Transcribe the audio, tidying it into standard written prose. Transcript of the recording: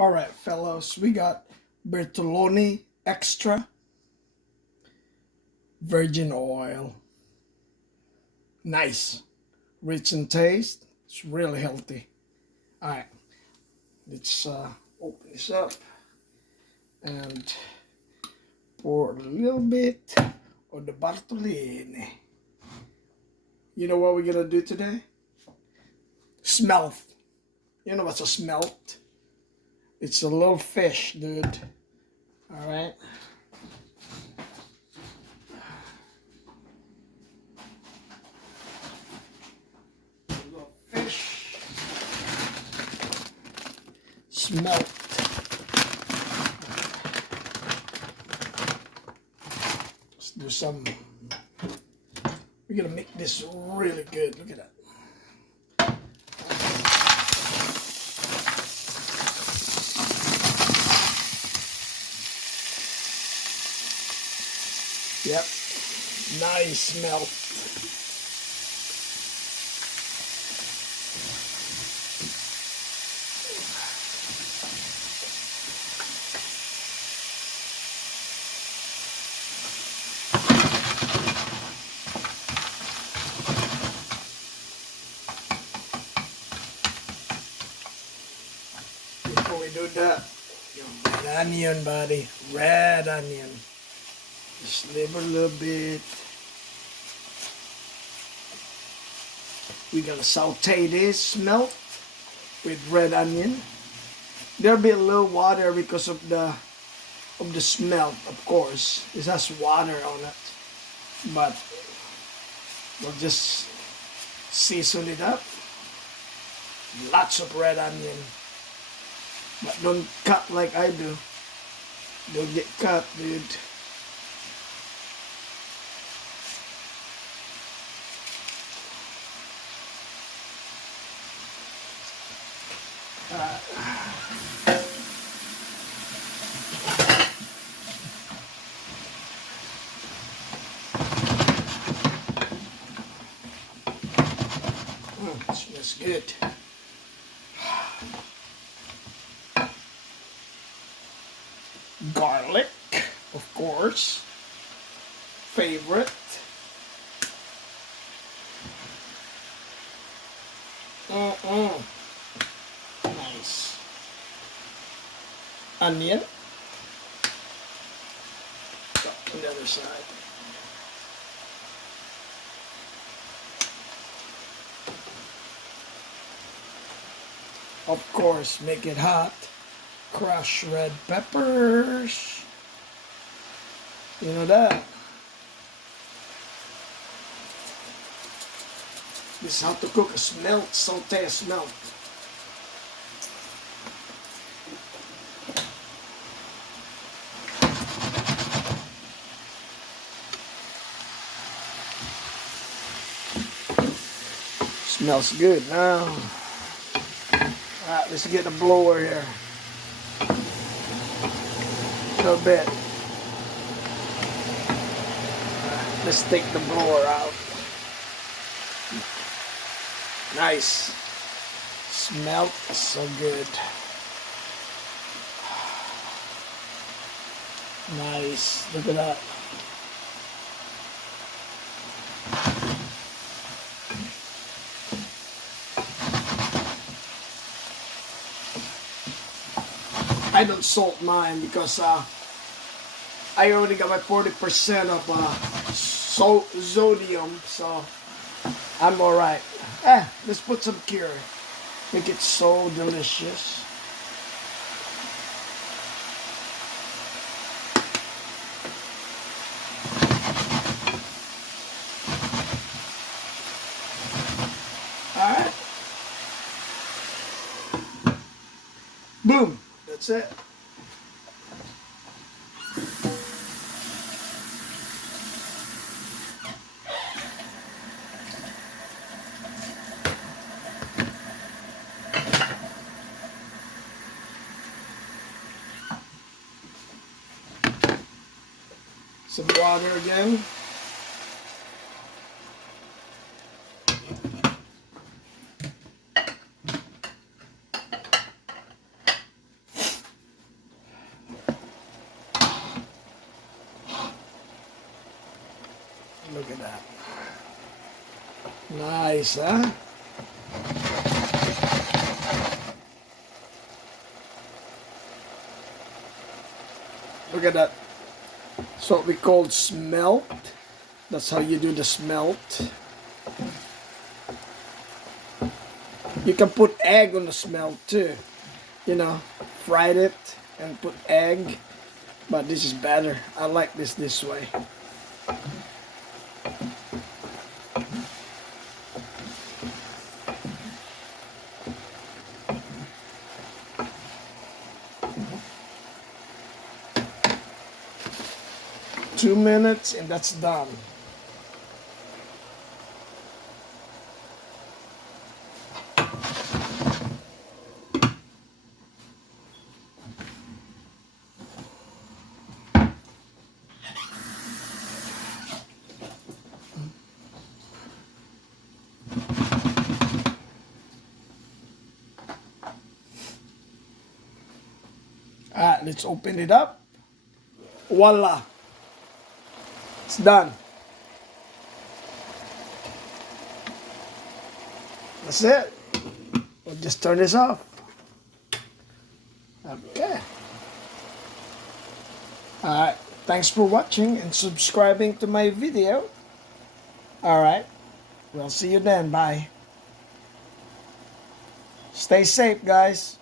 All right, fellows, we got Bertolone Extra Virgin Oil. Nice, rich in taste. It's really healthy. All right, let's open this up and pour a little bit of the Bartolini. You know what we're gonna do today? Smelt. You know what's a smelt? It's a little fish, dude. All right. A little fish. Smelt. Let's do some. We're gonna make this really good. Look at that. Yep, nice smell. Before we do that, red onion, buddy, red onion. Just leave a little bit. We're gonna saute this smelt with red onion. There'll be a little water because of the smelt, of course. It has water on it, but we'll just season it up. Lots of red onion, but don't cut like I do. Don't get cut, dude. Smells good. Garlic, of course. Favorite. Nice. Onion. On the other side. Of course, make it hot. Crush red peppers. You know that. This is how to cook a smelt, sauté a smelt. Smells good now. Alright, let's get the blower here. A little bit. Let's take the blower out. Nice. Smelt so good. Nice. Look at that. I don't salt mine because I already got my 40% of sodium, so I'm alright. Let's put some curry. Make it so delicious. Alright. Boom. That's it. Some water again. Look at that. Nice, huh? Look at that. That's what we call smelt. That's how you do the smelt. You can put egg on the smelt too. You know, fried it and put egg. But this is better. I like this way. Two minutes and that's done. Alright, let's open it up. Voila. It's done. That's it. We'll just turn this off. Okay. Alright. Thanks for watching and subscribing to my video. Alright. We'll see you then. Bye. Stay safe, guys.